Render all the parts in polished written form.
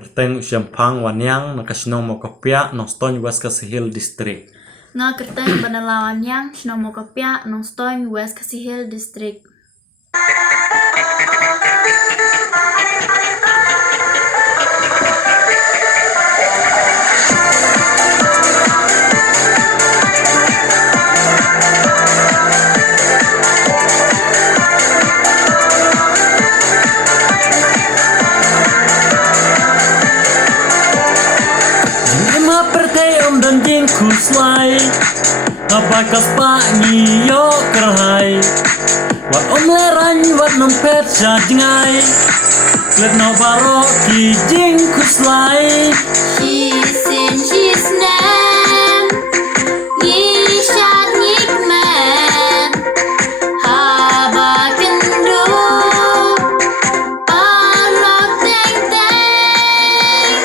Kerteng usiampang wanyang nakasinong mokopia nong Stony West Kasihil District. Nga kerteng banalawan yang sinomokopya nong Stony West Kasihil District. Dan jingku slai abakas pa ngiyo kerhai wat lerany wat nompet jadngai let no baro ki jingku slai She's in, she's nam. Ye shad nik man. Haba kendo. Palok teng teng.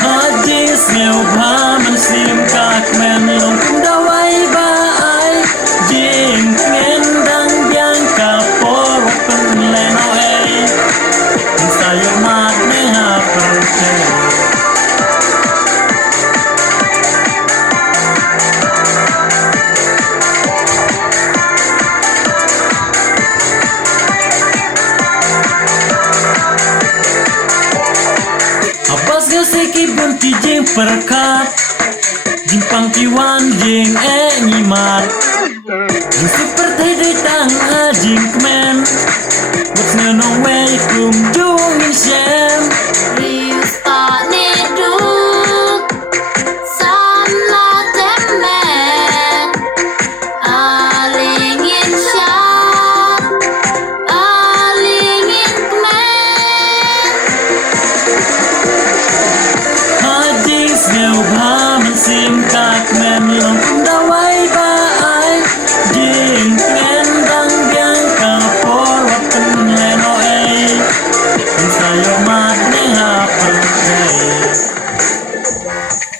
hadis ngeu bhaman sim kak men long dawai ba ai jing ngen dang yang ka por pen leno ei sayo mat ne ha perte. Apas gaseki bunti jing perkat jimpang kiwan jing nyimat jing super